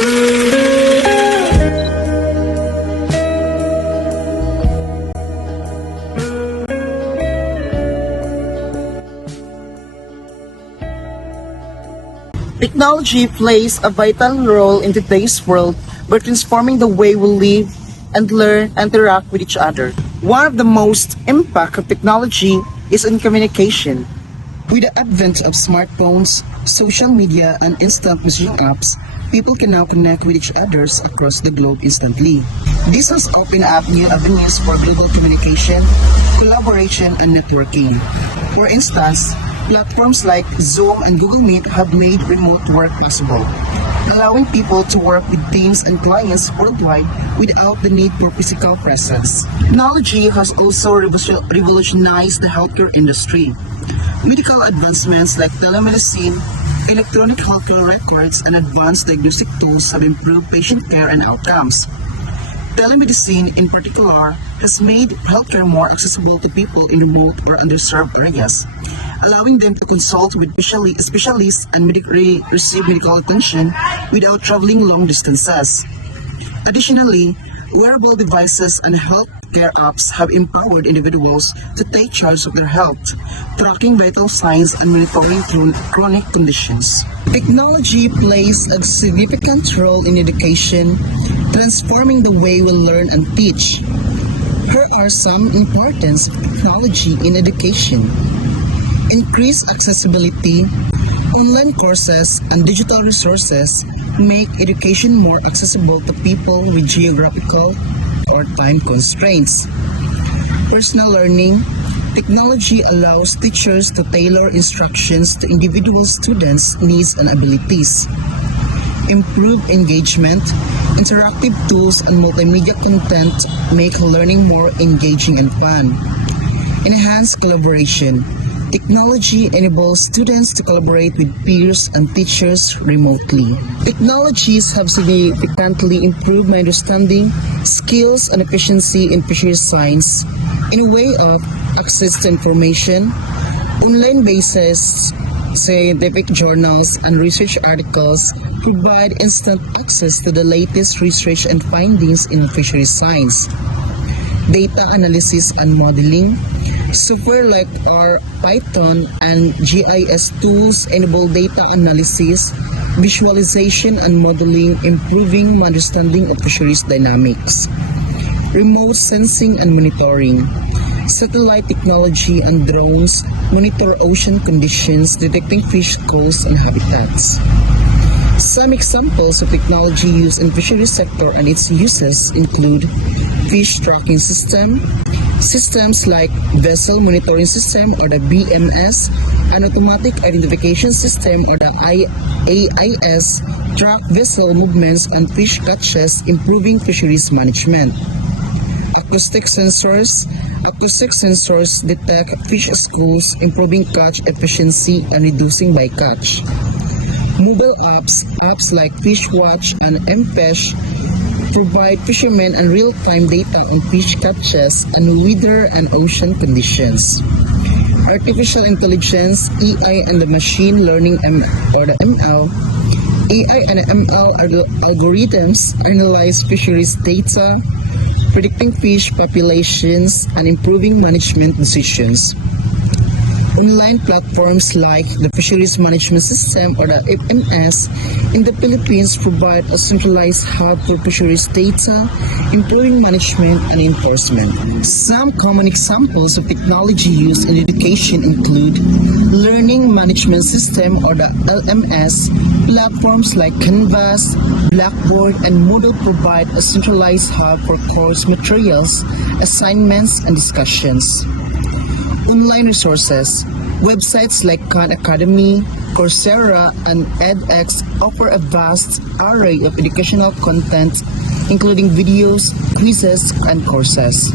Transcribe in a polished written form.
Technology plays a vital role in today's world by transforming the way we live and learn and interact with each other. One of the most impact of technology is in communication. With the advent of smartphones, social media, and instant messaging apps, people can now connect with each other across the globe instantly. This has opened up new avenues for global communication, collaboration, and networking. For instance, platforms like Zoom and Google Meet have made remote work possible, allowing people to work with teams and clients worldwide without the need for physical presence. Technology has also revolutionized the healthcare industry. Medical advancements like telemedicine, electronic healthcare records, and advanced diagnostic tools have improved patient care and outcomes. Telemedicine, in particular, has made healthcare more accessible to people in remote or underserved areas, allowing them to consult with specialists and receive medical attention without traveling long distances. Additionally, wearable devices and healthcare apps have empowered individuals to take charge of their health, tracking vital signs and monitoring chronic conditions. Technology plays a significant role in education, transforming the way we learn and teach. Here are some importance of technology in education. Increased accessibility, online courses, and digital resources make education more accessible to people with geographical or time constraints. Personal learning, technology allows teachers to tailor instructions to individual students' needs and abilities. Improved engagement, interactive tools, and multimedia content make learning more engaging and fun. Enhanced collaboration, technology enables students to collaborate with peers and teachers remotely. Technologies have significantly improved my understanding, skills, and efficiency in fisheries science in a way of access to information, online-based scientific journals and research articles provide instant access to the latest research and findings in fisheries science. Data analysis and modeling, software like R, Python, and GIS tools enable data analysis, visualization, and modeling, improving my understanding of fisheries dynamics. Remote sensing and monitoring. Satellite technology and drones monitor ocean conditions, detecting fish schools and habitats. Some examples of technology used in fisheries sector and its uses include fish tracking system, systems like vessel monitoring system or the BMS, and automatic identification system or the AIS track vessel movements and fish catches, improving fisheries management. Acoustic sensors detect fish schools, improving catch efficiency and reducing bycatch. Mobile apps like FishWatch and MFish provide fishermen and real-time data on fish catches and weather and ocean conditions. Artificial intelligence, AI, and the machine learning or the ML. AI and ML algorithms analyze fisheries data, predicting fish populations and improving management decisions. Online platforms like the Fisheries Management System or the FMS in the Philippines provide a centralized hub for fisheries data, improving management and enforcement. Some common examples of technology used in education include Learning Management System or the LMS. Platforms like Canvas, Blackboard, and Moodle provide a centralized hub for course materials, assignments, and discussions. Online resources. Websites like Khan Academy, Coursera, and edX offer a vast array of educational content, including videos, quizzes, and courses.